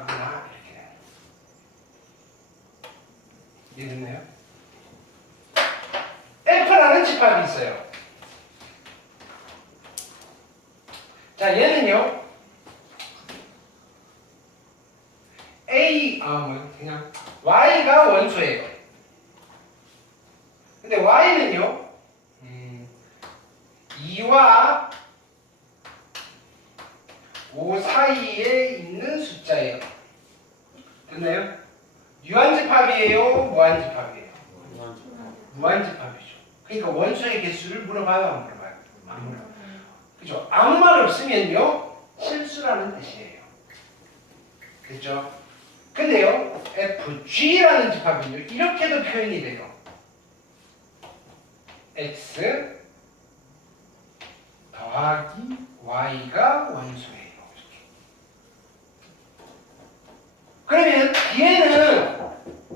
하거나 이렇게 돼요. 이해됐나요? F라는 집합이 있어요. 자, 얘는요. 그냥 Y가 원소예요. 근데 Y는요. 2와 5 사이에 있는 숫자예요. 됐나요? 유한집합이에요? 무한집합이에요? 무한집합이죠. 그러니까 원소의 개수를 물어봐요? 안 물어봐요? 안 물어봐요. 그죠? 아무 말 없으면요 실수라는 뜻이에요. 그죠? 근데요 FG라는 집합은요 이렇게도 표현이 돼요. X 더하기 Y가 원소예요. 그러면 뒤에는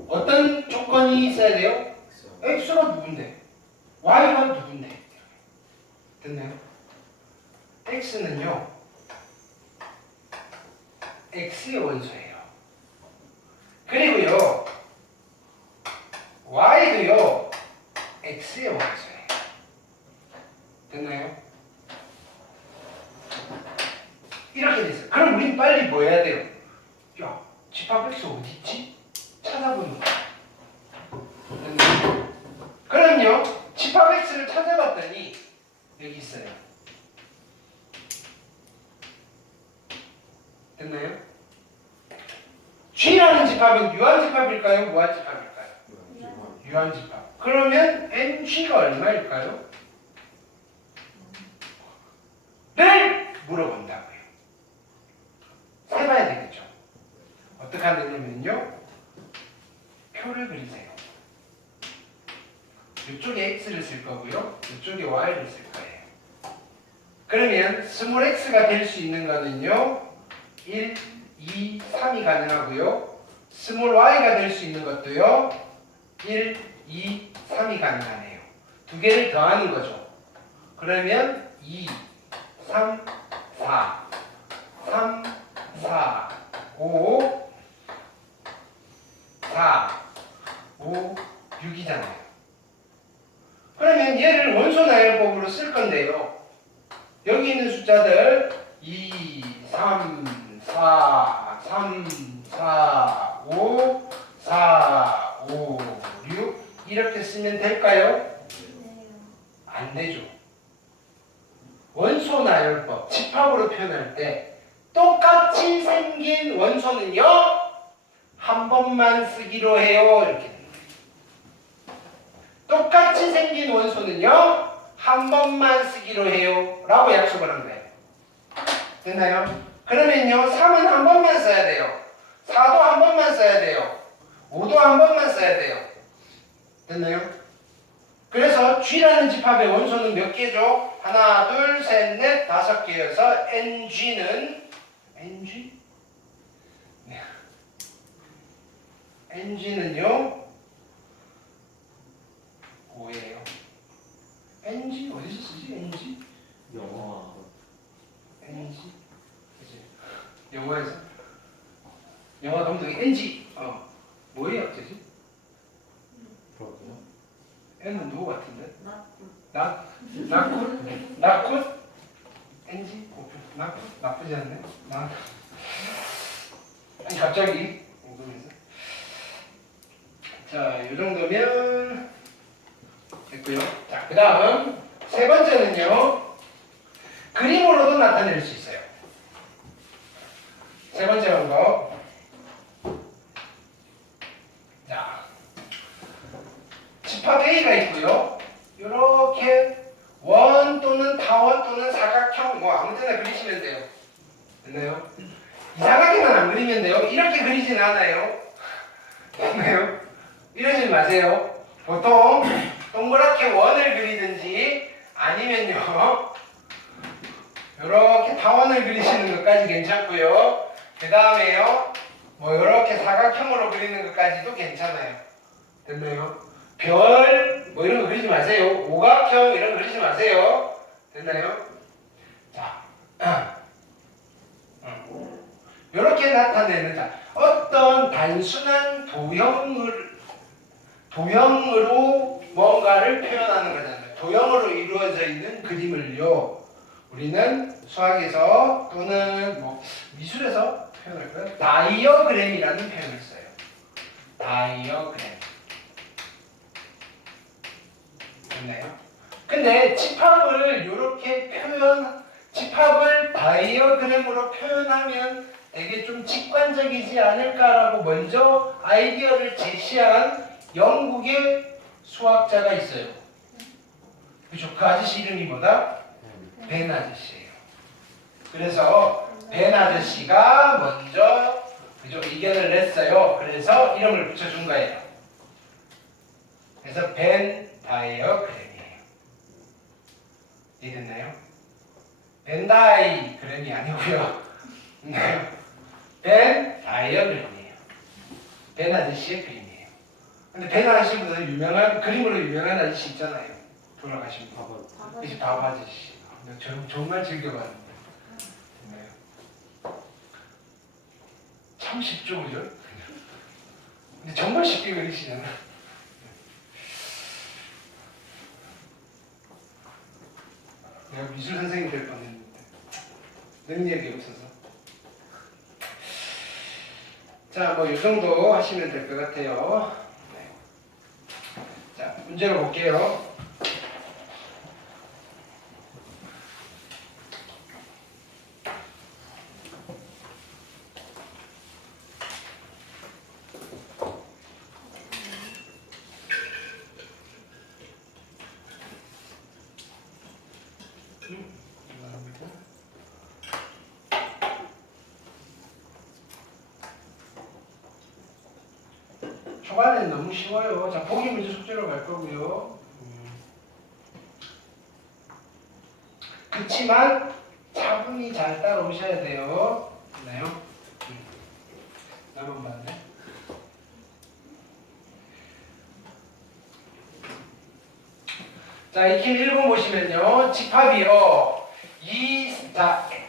어떤 조건이 있어야 돼요? X가 누군데? Y가 누군데? 됐나요? X는요 X의 원소예요. 그리고요 Y도요 X의 원소예요. 됐나요? 이렇게 됐어요. 그럼 우린 빨리 뭐 해야 돼요? 야, 집합 X 어디 있지? 찾아보는 거예요. 됐나요? 그럼요 집합 X를 찾아봤더니 여기 있어요. 됐나요? G라는 집합은 유한집합일까요? 무한집합일까요? 유한집합. 그러면 NG가 얼마일까요? 를 물어본다고요. 세봐야 되겠죠. 어떻게 하느냐면요 표를 그리세요. 이쪽에 X를 쓸 거고요 이쪽에 Y를 쓸 거예요. 그러면 스몰 x가 될 수 있는 거는요 1, 2, 3이 가능하고요 스몰 y가 될 수 있는 것도요 1, 2, 3이 가능하네요. 두 개를 더하는 거죠. 그러면 2, 3, 4, 3, 4, 5, 4, 5, 6이잖아요. 그러면 얘를 원소 나열법으로 쓸 건데요. 여기 있는 숫자들 2, 3, 4, 3, 4, 5, 4, 5, 6 이렇게 쓰면 될까요? 안 되죠. 원소 나열법, 집합으로 표현할 때 똑같이 생긴 원소는요 한 번만 쓰기로 해요. 이렇게 됩니다. 똑같이 생긴 원소는요 한 번만 쓰기로 해요 라고 약속을 한 거예요. 됐나요? 그러면요 3은 한 번만 써야 돼요. 4도 한 번만 써야 돼요. 5도 한 번만 써야 돼요. 됐나요? 그래서 G라는 집합의 원소는 몇 개죠? 하나, 둘, 셋, 넷, 5개여서 NG는 NG? 네. NG는요 5예요. NG 어디서 쓰지? NG? 영어. NG 그치? 영어에서 영어 감독이 NG 뭐예요? 저지? 그렇군요. N은 누구 같은데? 나굿? 나굿? NG? 나굿? 나쁘지 않네? 아니 갑자기 궁금해서. 자, 이 정도면 됐고요. 자, 그 다음 세 번째는요 그림으로도 나타낼 수 있어요. 세 번째 방법. 자, 집합 A가 있고요. 이렇게 원 또는 타원 또는 사각형 뭐 아무 데나 그리시면 돼요. 됐나요? 이상하게만 안 그리면 돼요. 이렇게 그리진 않아요. 됐나요? 이러지 마세요. 보통 동그랗게 원을 그리든지 아니면요 이렇게 타원을 그리시는 것까지 괜찮고요. 그 다음에요 뭐 이렇게 사각형으로 그리는 것까지도 괜찮아요. 됐나요? 별 뭐 이런 거 그리지 마세요. 오각형 이런 거 그리지 마세요. 됐나요? 자, 이렇게 나타내는 자, 어떤 단순한 도형으로 뭔가를 표현하는 거잖아요. 도형으로 이루어져 있는 그림을요. 우리는 수학에서 또는 뭐 미술에서 표현할까요? 다이어그램이라는 표현을 써요. 다이어그램. 됐나요? 근데 집합을 다이어그램으로 표현하면 되게 좀 직관적이지 않을까라고 먼저 아이디어를 제시한 영국의 수학자가 있어요. 그죠? 그 아저씨 이름이 뭐다? 벤 아저씨예요. 그래서 벤 아저씨가 먼저 그죠? 의견을 냈어요. 그래서 이름을 붙여준 거예요. 그래서 벤 다이어그램이에요. 이해됐나요? 벤 다이그램이 아니고요. 벤 다이어그램이에요. 벤 아저씨의 그림이에요. 근데 벤 아저씨보다 유명한 그림으로 유명한 아저씨 있잖아요. 돌아가신 분. 이제 밥 아저씨. 정말 즐겨봤는데. 참 쉽죠, 그죠? 근데 정말 쉽게 그리시잖아. 내가 미술 선생님 될 뻔했는데 능력이 없어서. 자, 뭐 이 정도 하시면 될 것 같아요. 네. 자, 문제로 볼게요. 초반에는 너무 쉬워요. 자, 보기 문제 숙제로 갈 거고요. 그치만 차분히 잘 따라오셔야 돼요. 됐나요? 나만 봤네. 자, 익힌 1번 보시면요. 집합이요.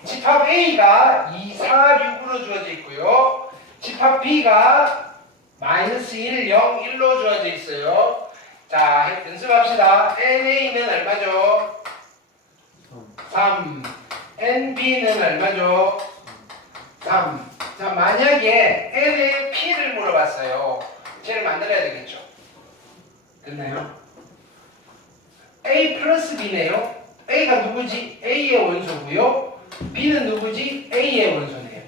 집합 A가 2, 4, 6으로 주어져 있고요. 집합 B가 -1, 0, 1로 주어져 있어요. 자, 연습합시다. NA는 얼마죠? 3. NB는 얼마죠? 3. 자, 만약에 N의 P를 물어봤어요. 쟤를 만들어야 되겠죠. 됐나요? A 플러스 B네요. A가 누구지? A의 원소고요. B는 누구지? A의 원소네요.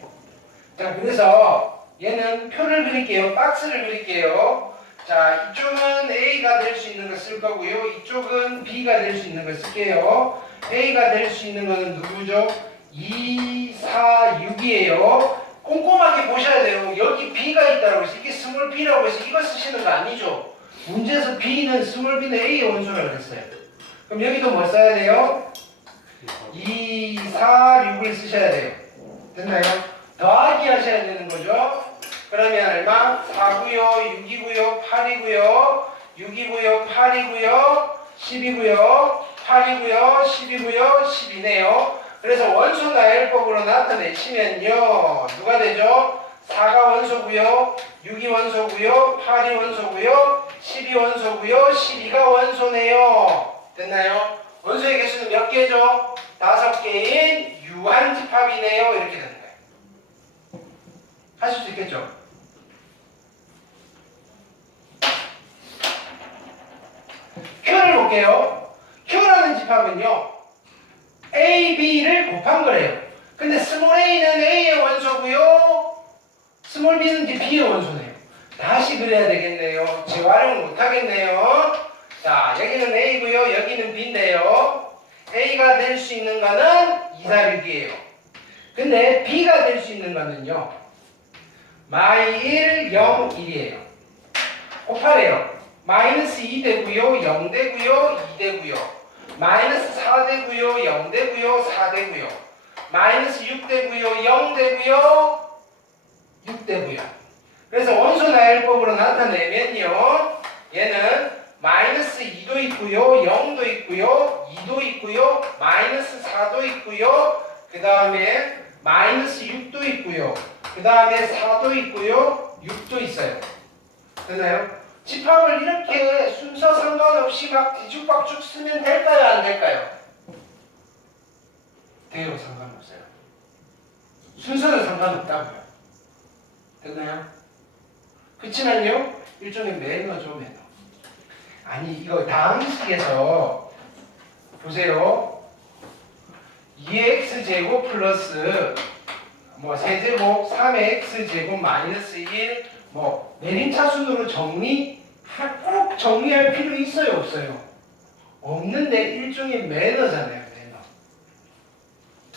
자, 그래서 얘는 표를 그릴게요. 박스를 그릴게요. 자, 이쪽은 A가 될 수 있는 걸 쓸 거고요. 이쪽은 B가 될 수 있는 걸 쓸게요. A가 될 수 있는 거는 누구죠? 2, 4, 6이에요. 꼼꼼하게 보셔야 돼요. 여기 B가 있다고 해서 이게 스몰 B라고 해서 이거 쓰시는 거 아니죠? 문제에서 스몰 B는 A의 원소라고 했어요. 그럼 여기도 뭐 써야 돼요? 2, 4, 6을 쓰셔야 돼요. 됐나요? 더하기 하셔야 되는 거죠. 그러면 얼마? 4고요, 6이고요, 8이고요, 6이고요, 8이고요, 10이고요, 8이고요, 10이고요, 10이네요. 그래서 원소 나열법으로 나타내시면요. 누가 되죠? 4가 원소고요, 6이 원소고요, 8이 원소고요, 10이 원소고요, 12가 원소네요. 됐나요? 원소의 개수는 몇 개죠? 5개인 유한집합이네요. 이렇게 되는 거예요. 하실 수 있겠죠? Q를 볼게요. Q라는 집합은요. A, B를 곱한 거래요. 근데 스몰 A는 A의 원소고요. 스몰 B는 B의 원소네요. 다시 그려야 되겠네요. 재활용을 못하겠네요. 자, 여기는 A고요. 여기는 B인데요. A가 될 수 있는 거는 2, 4, 6이에요. 근데 B가 될 수 있는 거는요. -1, 0, 1이에요. 곱하래요. -2 되고요. 0 되고요. 2 되고요. -4 되고요. 0 되고요. 4 되고요. -6 되고요. 0 되고요. 6 되고요. 그래서 원소 나열법으로 나타내면요. 얘는 -2도 있고요. 0도 있고요. 2도 있고요. -4도 있고요. 그 다음에 -6도 있고요. 그 다음에 4도 있고요. 6도 있어요. 되나요? 집합을 이렇게 순서 상관없이 막 뒤죽박죽 쓰면 될까요? 안 될까요? 돼요. 상관없어요. 순서는 상관없다고요. 됐나요? 그치만요, 일종의 매너죠, 매너. 아니, 이거 다항식에서 보세요. 2x제곱 플러스 뭐 세제곱 3x제곱 마이너스 1 뭐 내림차순으로 꼭 정리할 필요 있어요, 없어요? 없는데 일종의 매너잖아요, 매너.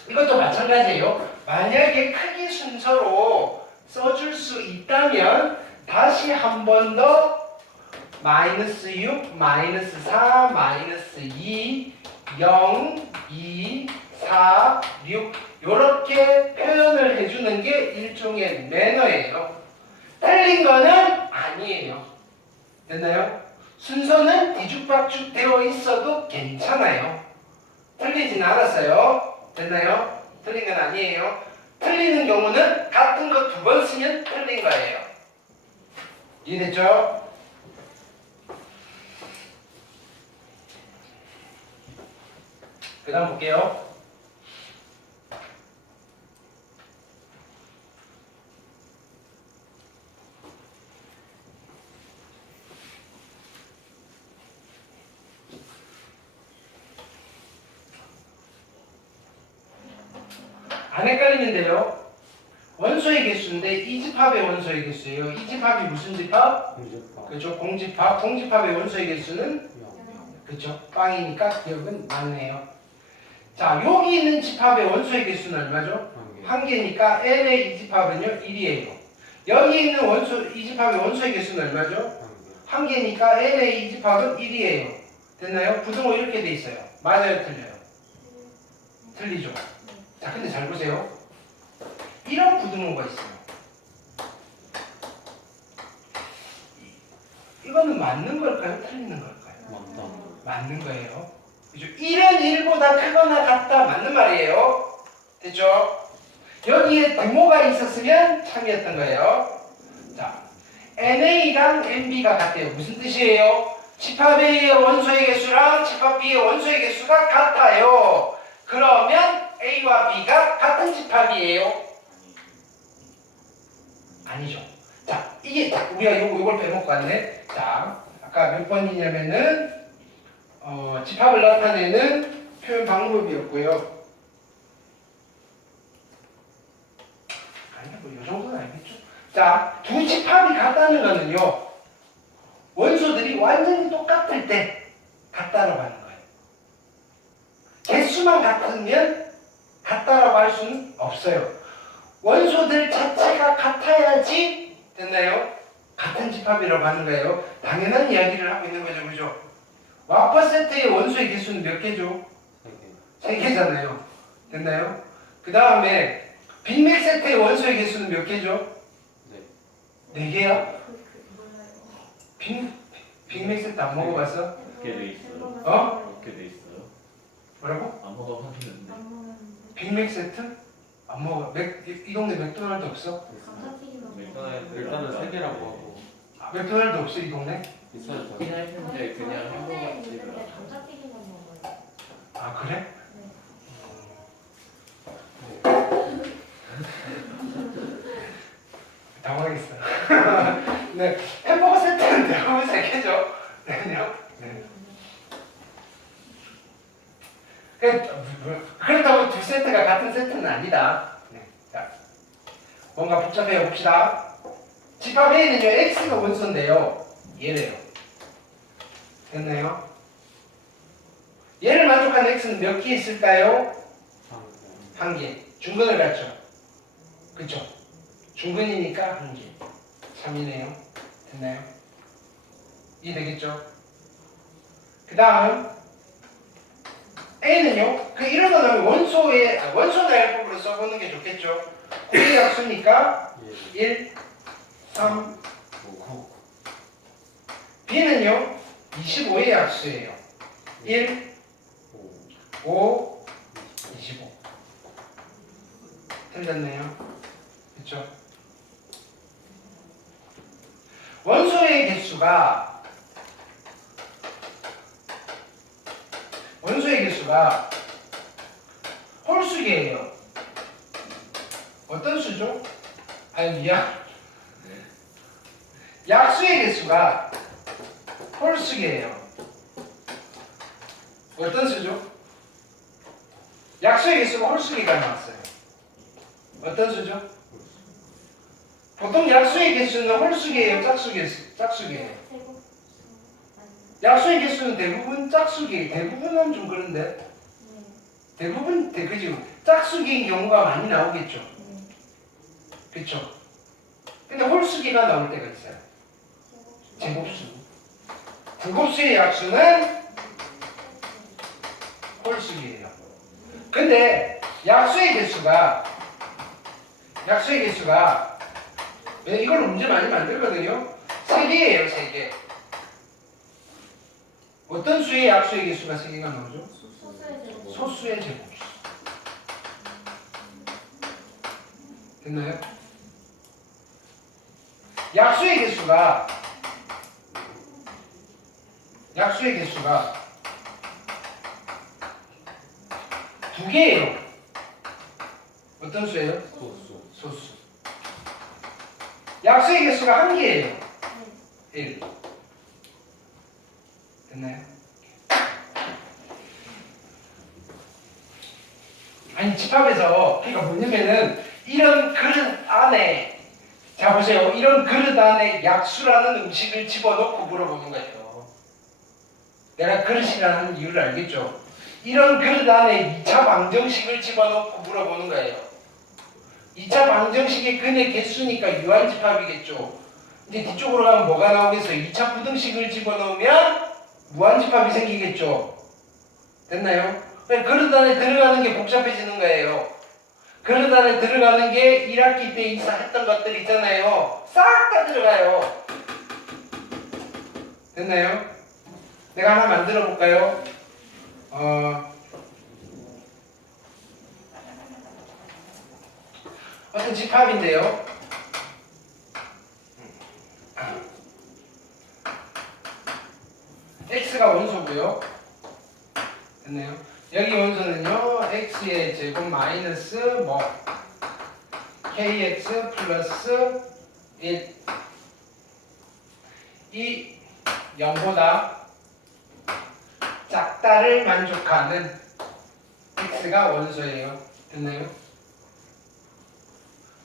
이것도 마찬가지예요. 만약에 크기 순서로 써줄 수 있다면 다시 한 번 더 마이너스 6, 마이너스 4, 마이너스 2, 0, 2, 4, 6 이렇게 표현을 해주는 게 일종의 매너예요. 틀린 거는 아니에요. 됐나요? 순서는 뒤죽박죽 되어 있어도 괜찮아요. 틀리진 않았어요. 됐나요? 틀린 건 아니에요. 틀리는 경우는 같은 거 2번 쓰면 틀린 거예요. 이해됐죠? 그 다음 볼게요. 안 헷갈리는데요. 원소의 개수인데 이 집합의 원소의 개수예요. 이 집합이 무슨 집합? 공집합. 그죠? 공집합. 공집합의 원소의 개수는 영. 그죠? 빵이니까 기억은 맞네요. 자, 여기 있는 집합의 원소의 개수는 얼마죠? 한 개. 1개니까 N의 이 집합은요 1이에요. 여기 있는 이 집합의 원소의 개수는 얼마죠? 한 개. 1개니까 N의 이 집합은 1이에요. 됐나요? 부등호 이렇게 돼 있어요. 맞아요, 틀려요? 틀리죠? 자, 근데 잘 보세요. 이런 부등호가 있어요. 이거는 맞는 걸까요? 틀리는 걸까요? 맞다. 맞는 거예요. 그죠? 1은 1보다 크거나 같다. 맞는 말이에요. 됐죠? 여기에 등호가 있었으면 참이었던 거예요. 자, NA랑 NB가 같대요. 무슨 뜻이에요? 집합 A의 원소의 개수랑 집합 B의 원소의 개수가 같아요. 그러면 A와 B가 같은 집합이에요? 아니죠. 자, 이게 우리가 요걸 빼먹고 왔네. 자, 아까 몇 번이냐면은 집합을 나타내는 표현 방법이었고요. 아니, 뭐 이 정도는 알겠죠. 자, 두 집합이 같다는 거는요. 원소들이 완전히 똑같을 때 같다라고 하는 거예요. 개수만 같으면 같다라고 할 수는 없어요. 원소들 자체가 같아야지 됐나요? 같은 집합이라고 하는 거예요. 당연한 이야기를 하고 있는 거죠, 그죠? 와퍼 세트의 원소의 개수는 몇 개죠? 세 개. 3개잖아요. 됐나요? 그 다음에 빅맥 세트의 원소의 개수는 몇 개죠? 네. 4개야? 빅맥 세트 안 먹어봤어? 몇개 돼 있어요? 어? 몇개 돼 있어요? 뭐라고? 안 먹어봤는데. 빅맥 세트? 안 먹어. 이 동네 맥도날드 없어? 일단은 세 개라고 하고. 아, 맥도날드 없어 이 동네? 있어요. 저. 그냥 했는데 그냥 햄버거집이라 감자튀김만 먹어요. 아 그래? 당황했어. 네, 햄버거 세트는 대부분 3개죠? 네요. 네. 그렇다고 두 세트가 같은 세트는 아니다. 네. 자, 뭔가 복잡해 봅시다. 집합 A는요, X가 원소인데요. 얘래요. 됐나요? 얘를 만족하는 X는 몇 개 있을까요? 한 개. 중근을 갖죠. 그쵸? 중근이니까 한 개. 3이네요. 됐나요? 이해되겠죠? 그 다음 A는요, 이런 거 나오면 원소 나열법으로 써보는 게 좋겠죠. 9의 약수니까 1, 3, 9. B는요, 25의 약수예요. 1, 5, 25. 틀렸네요. 그쵸? 개수가 홀수계예요. 어떤 수죠? 아니 미안. 약수의 개수가 홀수계예요. 어떤 수죠? 약수의 개수가 홀수계가 나왔어요. 어떤 수죠? 보통 약수의 개수는 홀수계예요, 짝수계예요. 약수의 개수는 대부분 짝수계예요. 대부분은 좀 그런데 그죠? 짝수계인 경우가 많이 나오겠죠. 그렇죠? 근데 홀수계가 나올 때가 있어요. 제곱수. 구곱수의 약수는 홀수계예요. 근데 약수의 개수가 이걸 문제 많이 만들거든요. 3개예요, 3개. 어떤 수의 약수의 개수가 3개가 나오죠? 소수의 제곱수. 됐나요? 약수의 개수가 두 개예요. 어떤 수예요? 소수. 약수의 개수가 한 개예요. 1. 됐나요? 아니 집합에서 그러니까 뭐냐면은 이런 그릇 안에 자 보세요. 이런 그릇 안에 약수라는 음식을 집어넣고 물어보는 거예요. 내가 그릇이라는 이유를 알겠죠? 이런 그릇 안에 2차 방정식을 집어넣고 물어보는 거예요. 2차 방정식의 근의 개수니까 유한집합이겠죠. 이제 뒤쪽으로 가면 뭐가 나오겠어요? 2차 부등식을 집어넣으면 무한집합이 생기겠죠. 됐나요? 그릇 안에 들어가는 게 복잡해지는 거예요. 그릇 안에 들어가는 게 1학기 때 했던 것들 있잖아요. 싹 다 들어가요. 됐나요? 내가 하나 만들어 볼까요? 어떤 집합인데요. x가 원소고요. 됐나요? 여기 원소는요. x의 제곱 마이너스 kx 플러스 1. 이 0보다 작다를 만족하는 x가 원소예요. 됐나요?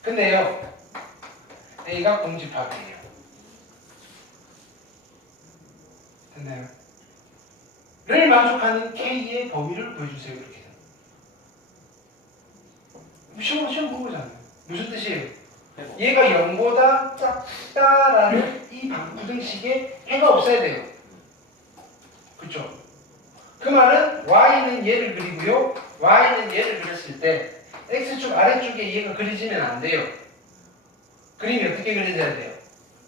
근데요. a가 공집합이에요. 됐나요? 를 만족하는 k의 범위를 보여주세요. 이렇게. 시험 본 거잖아요. 무슨 뜻이에요? 얘가 0보다 작다라는 이 부등식에 해가 없어야 돼요. 그쵸? 그 말은 y는 얘를 그리고요. y는 얘를 그렸을 때 x축 아래쪽에 얘가 그려지면 안 돼요. 그림이 어떻게 그려져야 돼요?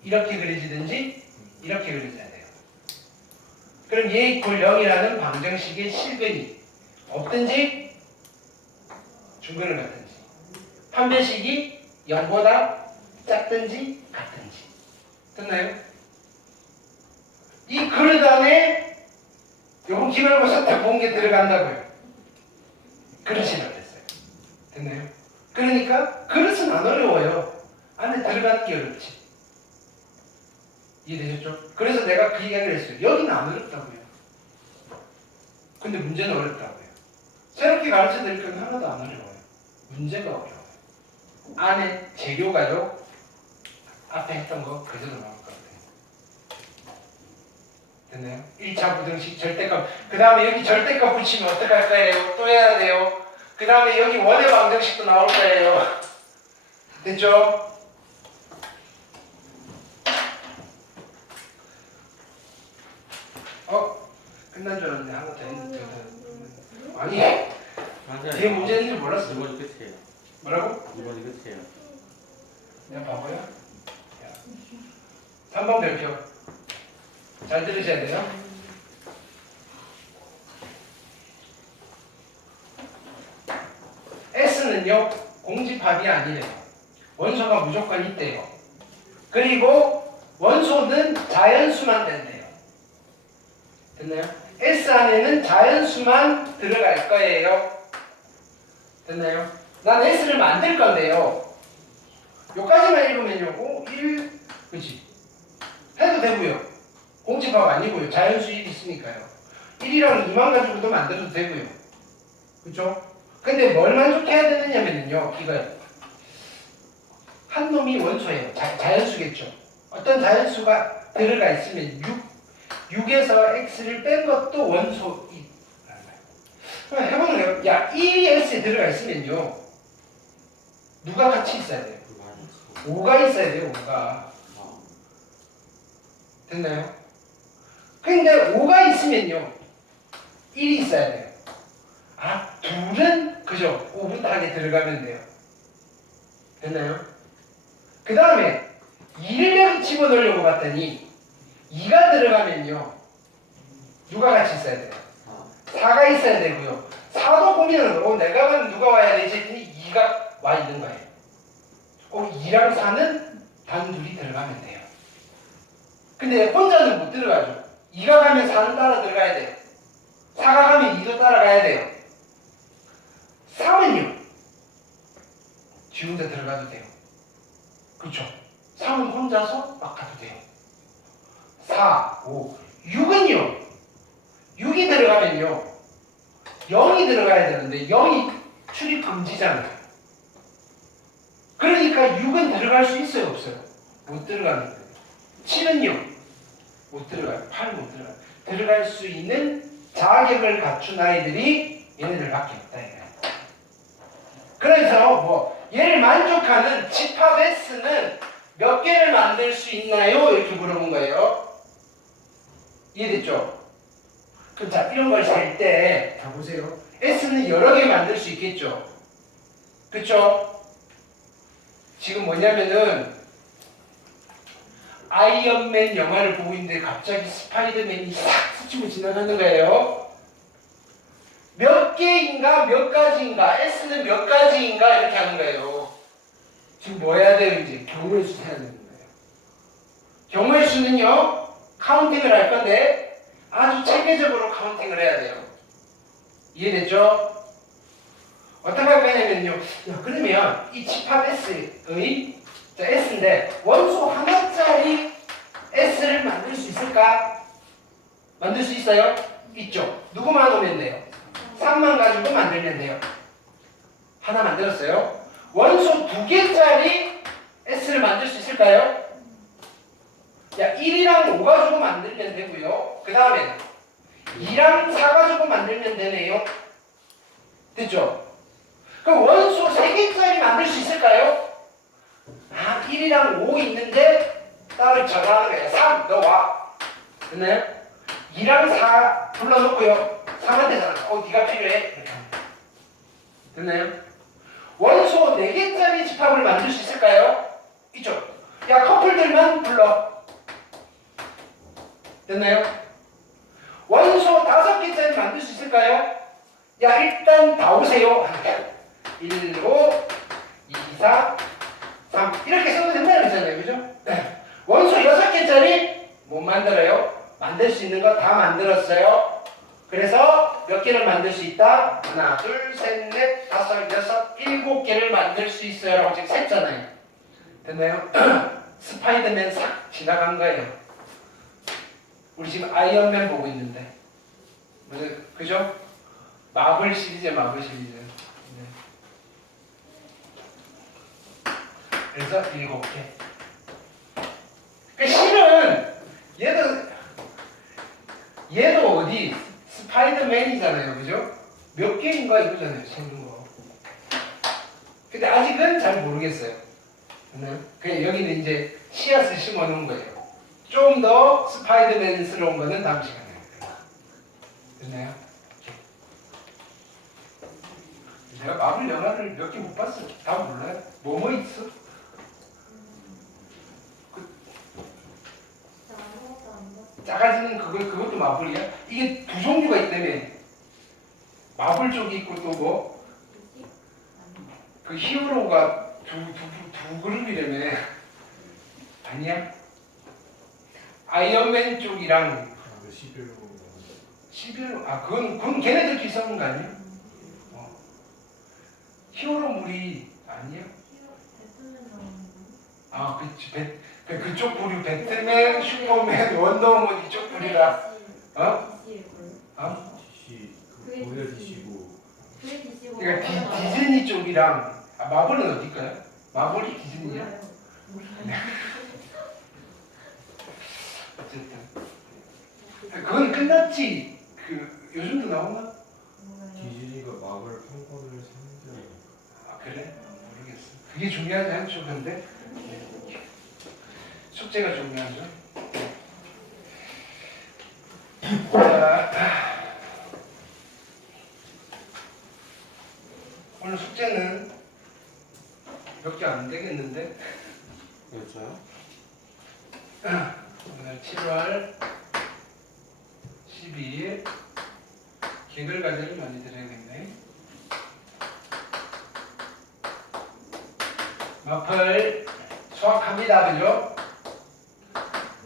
이렇게 그려지든지 이렇게 그려져야 돼요. 그럼 얘 이퀄 0이라는 방정식의 실근이 없든지 중근을 갖든지 판별식이 0보다 작든지 같든지. 됐나요? 이 그릇 안에 요번 기말고사 때 본 게 들어간다고요. 그릇이라고 했어요. 됐나요? 그러니까 그릇은 안 어려워요. 안에 들어가는 게 어렵지. 이해되셨죠? 그래서 내가 그 이야기를 했어요. 여기는 안 어렵다고요. 근데 문제는 어렵다고요. 새롭게 가르쳐 드릴 건 하나도 안 어려워요. 문제가 어려워요. 안에 재료가요. 앞에 했던 거 그대로 나올 것 같아요. 됐나요? 1차 부등식 절대값. 그 다음에 여기 절대값 붙이면 어떡할 거예요? 또 해야 돼요. 그 다음에 여기 원의 방정식도 나올 거예요. 됐죠? 끝난 줄 알았는데 하나 더 했는데. 아니, 제 문제인 줄 몰랐어. 이번이 끝이에요. 뭐라고? 이번이 끝이에요. 내가 바보야? 3번 별표. 잘 들으셔야 돼요. S는요, 공집합이 아니래요. 원소가 무조건 있대요. 그리고 원소는 자연수만 된대요. 됐나요? S 안에는 자연수만 들어갈 거예요. 됐나요? 난 S를 만들 건데요. 요까지만 읽으면요. 1, 그치? 해도 되고요. 공집합 아니고요. 자연수 1 있으니까요. 1이랑 2만 가지고도 만들어도 되고요. 그쵸? 근데 뭘 만족해야 되느냐면요. 이거요. 한 놈이 원소예요. 자연수겠죠. 어떤 자연수가 들어가 있으면 6에서 x를 뺀 것도 원소이. 해보는 거예요. 야, 1이 x에 들어가 있으면요. 누가 같이 있어야 돼요? 5가 있어야 돼요. 5가. 됐나요? 근데 5가 있으면요. 1이 있어야 돼요. 아, 둘은 그죠? 오붓하게 들어가면 돼요. 됐나요? 그 다음에 2를 여기 집어넣으려고 봤더니 2가 들어가면요. 누가 같이 있어야 돼요? 4가 있어야 되고요. 4도 고민하는 거. 내가 가면 누가 와야 되지? 했더니 2가 와 있는 거예요. 2랑 4는 단둘이 들어가면 돼요. 근데 혼자는 못 들어가죠. 2가 가면 4는 따라 들어가야 돼요. 4가 가면 2도 따라가야 돼요. 3은요. 지 혼자 들어가도 돼요. 그렇죠? 3은 혼자서 막 가도 돼요. 4, 5, 6은요. 6이 들어가면요. 0이 들어가야 되는데 0이 출입 금지잖아요. 그러니까 6은 들어갈 수 있어요? 없어요? 못 들어가는 거예요. 7은요. 못 들어가요. 8은 못 들어가요. 들어갈 수 있는 자격을 갖춘 아이들이 얘네들밖에 없다 이거예요. 그래서 뭐 얘를 만족하는 집합 S는 몇 개를 만들 수 있나요? 이렇게 물어본 거예요. 이해됐죠? 그럼 자, 이런 걸 잘 때 자 보세요. S는 여러 개 만들 수 있겠죠? 그쵸? 지금 뭐냐면은 아이언맨 영화를 보고 있는데 갑자기 스파이더맨이 싹 스치고 지나가는 거예요. 몇 개인가 몇 가지인가 S는 몇 가지인가 이렇게 하는 거예요. 지금 뭐 해야 돼요? 이제 경우의 수 해야 되는 거예요. 경우의 수는요 카운팅을 할 건데 아주 체계적으로 카운팅을 해야 돼요. 이해됐죠? 어떻게 할 거냐면요. 그러면 이 집합 S의 S인데 원소 하나짜리 S를 만들 수 있을까? 만들 수 있어요? 있죠. 누구만 오면 돼요? 3만 가지고 만들면 돼요. 하나 만들었어요. 원소 2개짜리 S를 만들 수 있을까요? 야, 1이랑 5 가지고 만들면 되고요. 그 다음에 2랑 4 가지고 만들면 되네요. 됐죠? 그럼 원소 3개짜리 만들 수 있을까요? 아, 1이랑 5 있는데 따로 적어하는 거예요. 3, 너 와. 됐나요? 2랑 4 불러놓고요. 3한테잖아. 네가 필요해. 이렇게 합니다. 됐나요? 원소 4개짜리 집합을 만들 수 있을까요? 있죠? 야, 커플들만 불러. 됐나요? 원소 5개짜리 만들 수 있을까요? 야, 일단 다 오세요. 1, 5, 2, 4, 3 이렇게 써도 된다는 거잖아요. 그죠? 원소 6개짜리 못 만들어요. 만들 수 있는 거 다 만들었어요. 그래서 몇 개를 만들 수 있다? 하나, 둘, 셋, 넷, 다섯, 여섯, 7개를 만들 수 있어요. 라고 지금 셌잖아요. 됐나요? 스파이더맨 싹 지나간 거예요. 우리 지금 아이언맨 보고 있는데. 그죠? 마블 시리즈. 네. 그래서 7개. 그 실은 얘도 어디 스파이더맨이잖아요, 그죠? 몇 개인가 이거잖아요, 생긴 거. 근데 아직은 잘 모르겠어요. 그냥 여기는 이제 씨앗을 심어놓은 거예요. 좀 더 스파이더맨스러운 거는 다음 시간에 할게요. 됐나요? 내가 마블 영화를 몇 개 못 봤어. 다 몰라요. 뭐뭐 있어? 작아지는 그것도 마블이야? 이게 두 종류가 있다며. 마블 쪽이 있고 또 뭐? 그 히어로가 두 그룹이라며. 아니야? 아이언맨 쪽이랑 11로 11호 그건 걔네들끼리 싸운 거 아니에요? 히어로물이 아니에요? 그치 그쪽 부류 배트맨, 슈퍼맨, 원더우먼 이쪽 부류라 DC 그 모델 DC고 그러니까 디즈니 쪽이랑 마블은 어딜까요? 마블이 디즈니야? 어쨌든 그건 끝났지. 요즘도 나오나? 디즈니가 마블 평권을 상대하니까 그래? 모르겠어. 그게 중요하지 않죠, 근데 숙제가 중요하죠. 자, 오늘 숙제는 몇 개 안 되겠는데? 그렇죠? 오늘 7월 12일 개별 과제를 많이 드려야겠네. 마플 수학합니다. 그죠?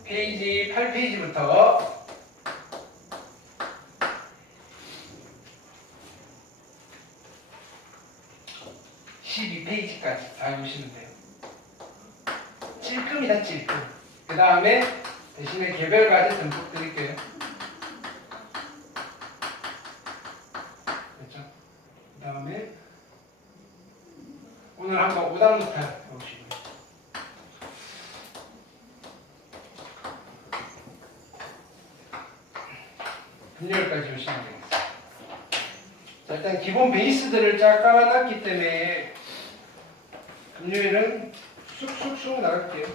페이지 8페이지부터 12페이지까지 다 보시면 돼요. 찔끔이다, 찔끔. 그 다음에 대신에 개별 과제 듬뿍 드릴게요. 그렇죠? 그 다음에 오늘 한번 5단부터 해보시고 금요일까지 오시면 되겠습니다. 자, 일단 기본 베이스들을 쫙 깔아놨기 때문에 금요일은 쑥쑥쑥 나갈게요.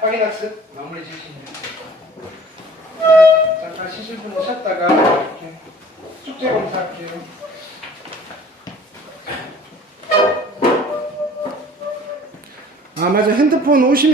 확인학습 마무리 지으시면 돼요. 잠깐 쉬실 분 오셨다가 이렇게 숙제 검사할게요. 아 맞아, 핸드폰 오시면